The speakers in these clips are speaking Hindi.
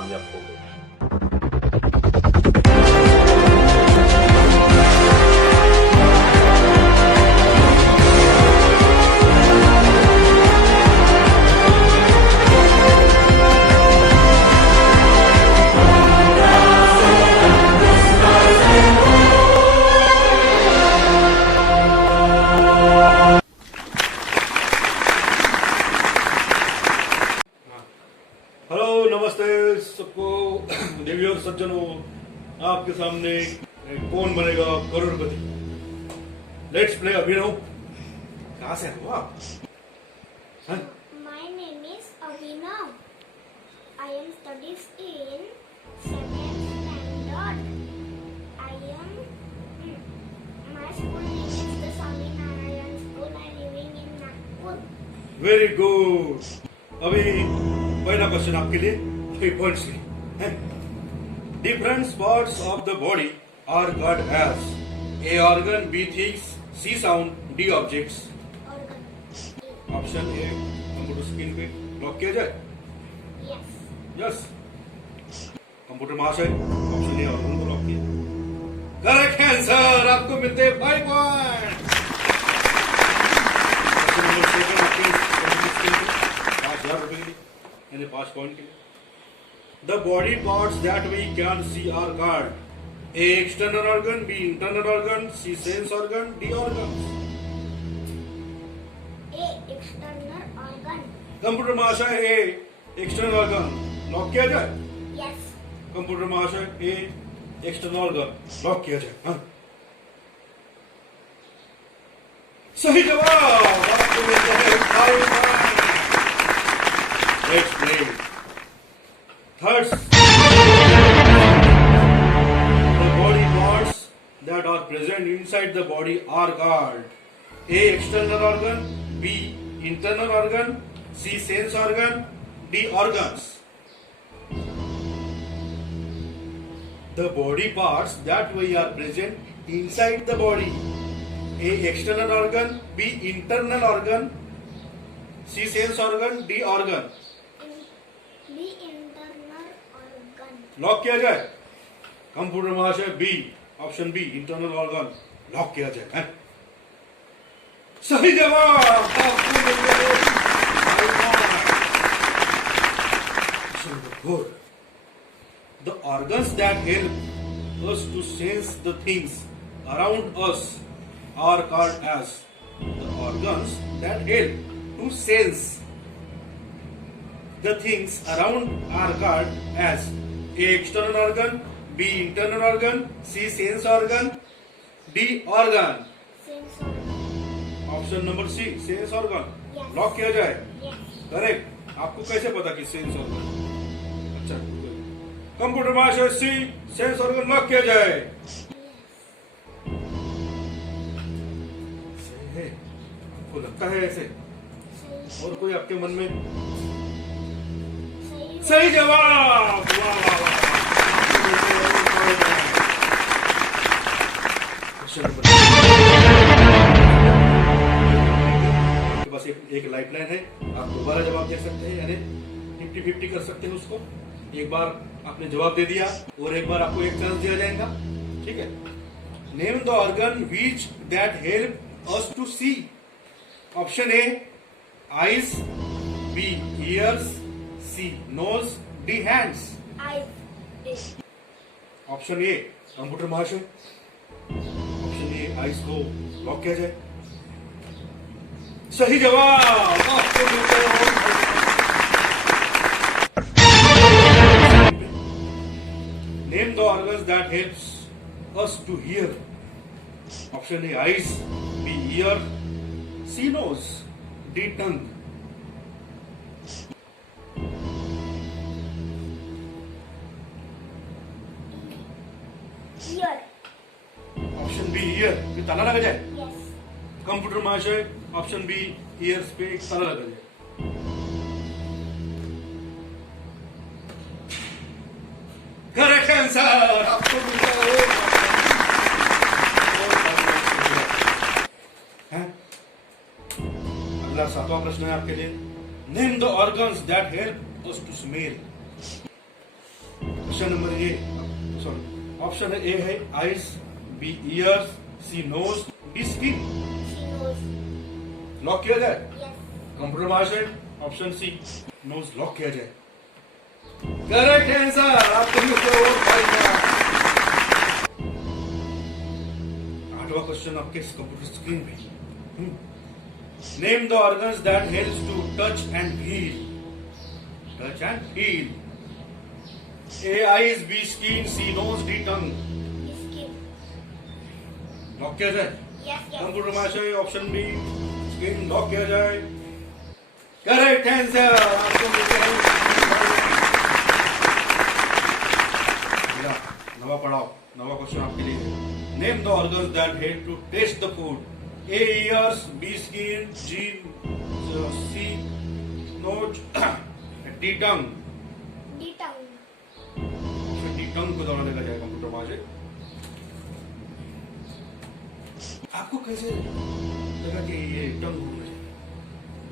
कामयाब हो गए। हेलो नमस्ते सबको। देवी और सज्जनों, आपके सामने कौन बनेगा करोड़पति। लेट्स प्ले अभिनव। कहाँ से हो आप? My name is Abhinav. I am studies in 7th standard. My school name is the Swami Narayan School. I am living in Nagpur. Very good. अभी पहला क्वेश्चन आपके लिए 3 पॉइंट्स है। Different parts of the body are called as a organ, B things, C sound, D objects. Organ. Option A computer screen पे लॉक किया जाए। Yes. यस कंप्यूटर महाशय ऑप्शन ए ऑर्गन को लॉक किया। Correct answer. आपको मिलते हैं 5 पॉइंट। क्वेश्चन नंबर 7 आपके कंप्यूटर स्क्रीन पे 5,000 रुपए के लिए यानी 5 पॉइंट के लिए। The body parts that we can see are called A external organ, B internal organ, C sense organ, D organ. A. External organ. Computer महाशय ए एक्सटर्नल ऑर्गन लॉक किया जाए। Yes. कंप्यूटर महाशय ए एक्सटर्नल ऑर्गन लॉक किया जाए। हाँ? सही जवाब। आपको मिलता है 5 point. Let's play third. The body parts that are present inside the body are called A. External organ, B. Internal organ, C. Sense organ, D. Organs. The body parts that we are present inside the body. A. External organ, B. Internal organ, C. Sense organ, D. Organ. B. Internal organ. Lock किया जाए। कंप्यूटर महाशय B option B internal organ lock किया जाए। हैं? सही जवाब। आपको मिलते हैं 5 point. The organs that help us to sense the things around us are called as the organs that help to sense the things around are called as A. External organ, B. Internal organ, C. Sense organ, D. Organ. Sense organ. Option number C sense organ Yes. Lock किया जाए। Yes. करेक्ट। आपको कैसे पता कि सेंस ऑर्गन? अच्छा कंप्यूटर महाशय सी सेंस ऑर्गन लॉक किया जाए। सही है। आपको लगता है ऐसे? सही. और कोई आपके मन में? सही. सही जवाब। वाह वाह वाह। क्वेश्चन नंबर आपके पास एक लाइफ लाइन है। आप दोबारा जवाब दे सकते हैं यानी 50-50 कर सकते हैं उसको। एक बार आपने जवाब दे दिया और एक बार आपको एक चांस दिया जाएगा। ठीक है। Name the organ which that help us to see. Option A eyes, B ears, C nose, D hands. Eyes. Option A computer महाशय ऑप्शन ए आईज को लॉक किया जाए। सही जवाब। आपको मिलता है name the organs that helps us to hear. Option A eyes, B ear, C nose, D tongue. Ear. Option B ear पे ताला लगा जाए। Yes. कंप्यूटर महाशय ऑप्शन बी ईयर्स पे एक ताला लगा जाए। Correct answer. आपको मिलता है। अगला 7वां प्रश्न है आपके लिए। Name the organs that help us to smell. Option number A, sorry option A है eyes, B ears, C nose, D skin. C nose. Lock किया जाए? यस। कंप्यूटर भाषा ऑप्शन सी नोज लॉक किया जाए। Correct answer. आपको मिलता है और 5 मार्क्स। 8वां क्वेश्चन आपके कंप्यूटर स्क्रीन पे। Name the organs that helps to touch and feel. Touch and feel. A eyes, B skin, C nose, D tongue. Skin. Lock किया जाए? Yes yes. कंप्यूटर भाषा ऑप्शन बी स्क्रीन लॉक किया जाए। Correct answer. आपको मिलते हैं नवा पढ़ाओ। नवा क्वेश्चन आपके लिए। Name the organs that help to taste the food. A ears, B skin, C nose, D tongue. D tongue. Option D tongue को दोनों देखा जाए कंप्यूटर भाषा। आपको कैसे लगा कि ये टंग होना चाहिए?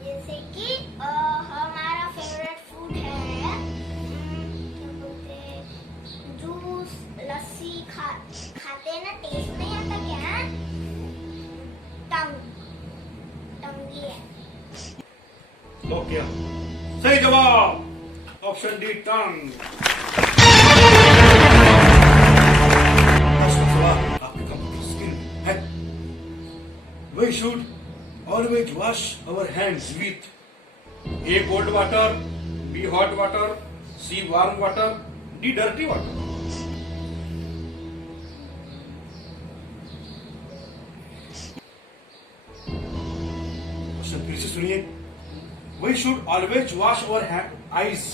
जैसे कि हमारा फेवरेट फूड है, क्या बोलते हैं, जूस, लस्सी खाते हैं ना, टेस्ट नहीं आता क्या? टंग। टंग ही है। लॉक किया। सही जवाब ऑप्शन डी टंग। सवाल आपके कंप्यूटर स्क्रीन है। We should always wash our hands with A. cold water, B. hot water, C. warm water, D. dirty water. Question फिर से सुनिए। We should always wash our eyes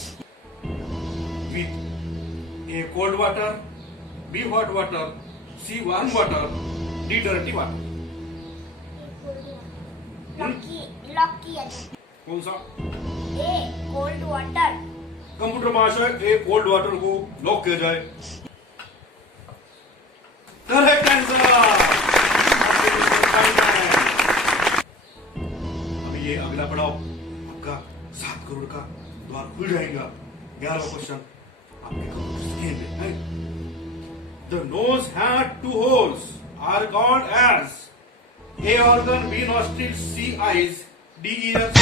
with A. cold water, B. hot water, C. warm water, D. dirty water. Lock किया जाए। कौन सा? ए कोल्ड वाटर। कंप्यूटर भाषा ए कोल्ड वाटर को लॉक किया जाए। Correct answer. अभी ये अगला पढ़ाओ। आपका 7 करोड़ का द्वार खुल जाएगा। 11वां क्वेश्चन आपके कंप्यूटर स्क्रीन पे है। The nose had 2 holes are called as A organ, B nostrils, C eyes, D ears.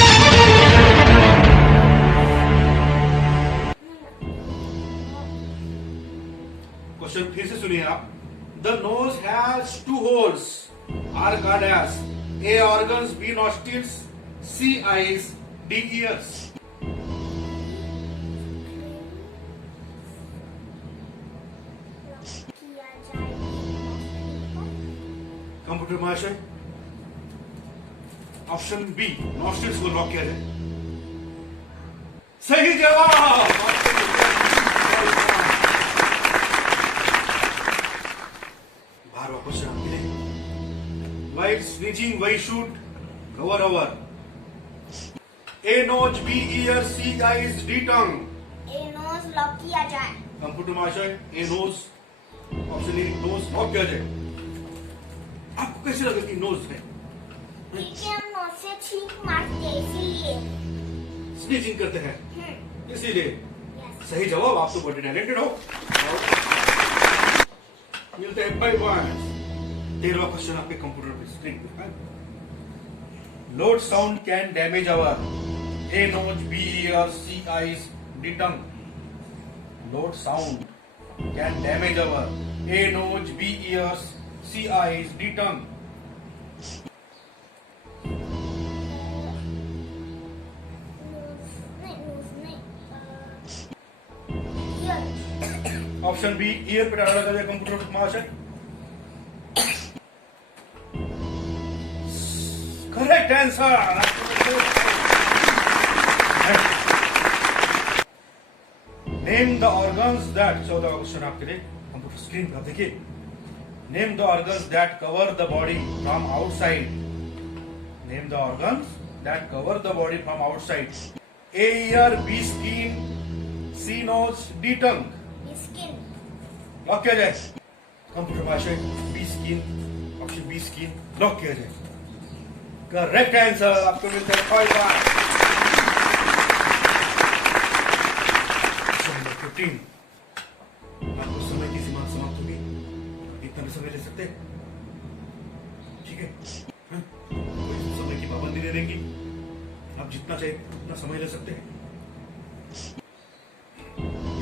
Question फिर से सुनिए आप। The nose has 2 holes are called as A organs, B nostrils, C eyes, D ears. किया जाए। कंप्यूटर भाषा ऑप्शन बी नॉस्ट्रिल्स को लॉक किया जाए। सही जवाब। 12वां क्वेश्चन आपके लिए। While sneezing, we should cover our A nose, B ear, C eyes, D tongue. A nose lock किया जाए। कंप्यूटर भाषा A nose option A nose lock किया जाए। आपको कैसे लगे कि नोज है? क्योंकि हम नोज से छींक मारते हैं इसीलिए। स्नीजिंग करते हैं इसीलिए। यस। सही जवाब। आप तो बड़े टैलेंटेड हो। मिलते हैं 5 पॉइंट्स। 13वां क्वेश्चन आपके कंप्यूटर पे स्क्रीन पे है। Loud sound can damage our A nose, B ear, C eyes, D tongue. Loud sound can damage our A nose, B ears, C eyes, D tongue. Option B ear पे डाला जाए कंप्यूटर महाशय। Correct answer. Name the organs that 14वां क्वेश्चन आपके लिए कंप्यूटर स्क्रीन पर देखिए। Name the organs that cover the body from outside. Name the organs that cover the body from outside. A ear, B skin, C nose, D tongue. Skin. Lock किया जाए। कंप्यूटर भाषा B skin, option B skin lock किया जाए। Correct answer. आपको मिलता है 5 मार्क्स। 15 समय ले सकते हैं, ठीक है? हाँ? कोई समय की पाबंदी नहीं रहेगी, आप जितना चाहिए उतना समय ले सकते हैं।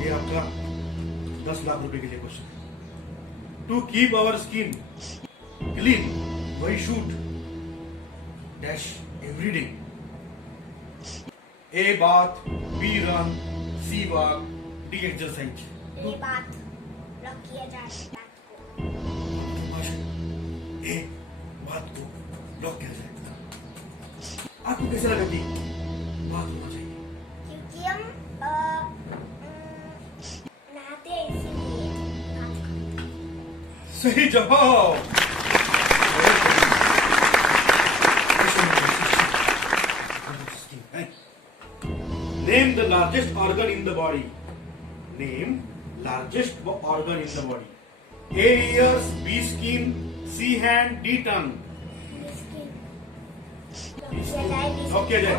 ये आपका 10 लाख रुपए के लिए क्वेश्चन है। To keep our skin clean we should dash every day. A bath, B run, C walk, D exercise. ये बात लॉक किया जाए बात को। ए बात को लॉक किया जाए। आपको कैसे लगा कि बात होना चाहिए? क्योंकि हम नहाते हैं इसीलिए बात करते हैं। सही जवाब। Name the largest organ in the body. Name largest organ in the body. A ears, B skin, C hand, D tongue. Lock किया जाए।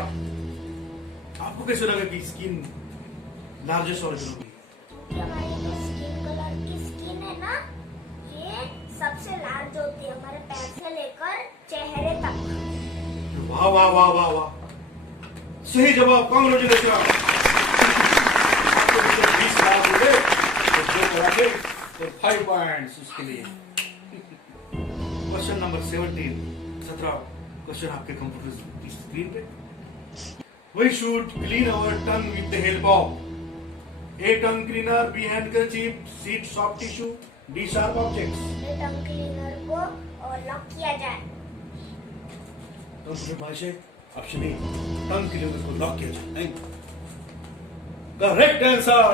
आपको कैसे लगा कि स्किन लार्जेस्ट ऑर्गन होगी? क्योंकि हमारी जो स्किन कलर की स्किन है ना, ये सबसे लार्ज होती है हमारे पैर से लेकर चेहरे तक। वाह वाह वाह वाह वाह, सही जवाब। कांग्रेचुलेशन। आपको 20 लाख रुपए और 2 पराठे और 5 पॉइंट्स उसके लिए। क्वेश्चन नंबर 17 क्वेश्चन आपके कंप्यूटर स्क्रीन पे। We should clean our tongue with the help of A tongue cleaner, B handkerchief, C soft tissue, D sharp objects. ये टंग क्लीनर को लॉक किया जाए। कंप्यूटर भाषा ऑप्शन ए, टंग क्लीनर को लॉक किया जाए। नहीं, करेक्ट आंसर।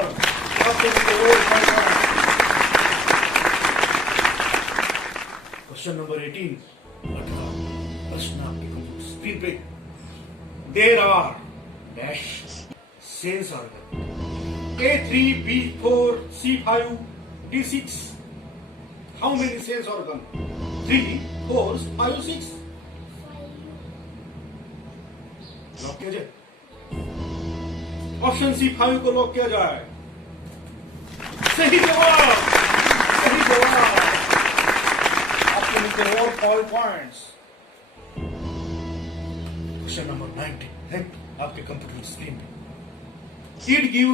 क्वेश्चन नंबर 18 प्रश्न आपके कंप्यूटर स्क्रीन पे। There are dash sense organ A3, B4, C5, D6. How many sense organ? 3, 4, 5, 6. Lock किया जाए। ऑप्शन सी 5 को लॉक किया जाए। सही जवाब, सही जवाब। आपको मिलते हैं और 5 पॉइंट्स। क्वेश्चन नंबर 19 है आपके कंप्यूटर स्क्रीन पे। It give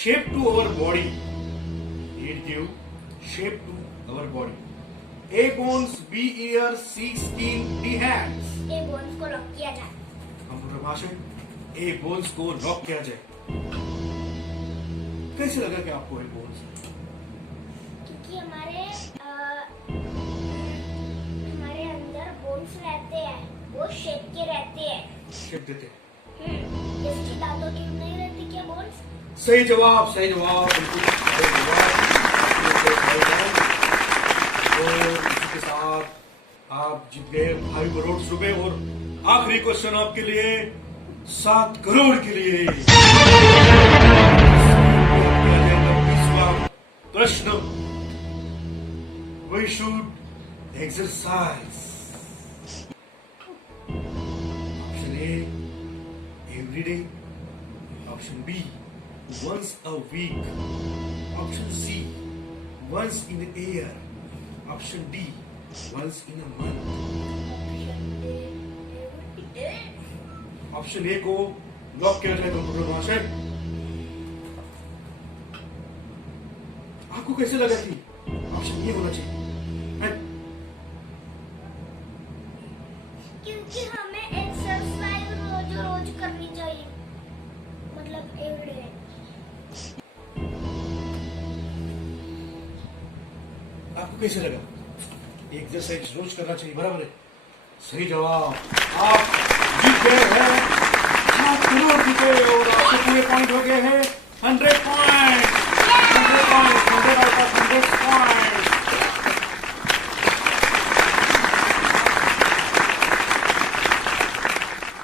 shape to our body. It give shape to our body. A bones, B ears, C skin, D hands. ये बोन्स को लॉक किया जाए। कंप्यूटर भाषा ए बोन्स को लॉक किया जाए। कैसे लगा कि आपको ए बोन्स? क्योंकि हमारे अंदर बोन्स रहते हैं, वो शेप के रहते हैं। शेप देते हैं। इसकी दांतों की नहीं रहती क्या बोन्स? सही जवाब, सही जवाब, बिल्कुल सही जवाब। और इसी के साथ आप जीत गए 5 करोड़ रुपए। और आखिरी क्वेश्चन आपके लिए 7 करोड़ के लिए। 20वां प्रश्न। We should exercise. Option A every day. Option B once a week. Option C once in a year. Option D once in a month. Option A को लॉक किया जाए कंप्यूटर भाषा। आपको कैसे लगा कि ऑप्शन ए होना चाहिए? क्योंकि हमें एक्सरसाइज रोज करनी चाहिए, मतलब एवरीडे। आपको कैसे लगा? एक्सरसाइज रोज करना चाहिए, बराबर है। सही जवाब। आप जीत गए हैं 7 करोड़ रुपए और आपके पूरे पॉइंट हो गए हैं 100 पॉइंट।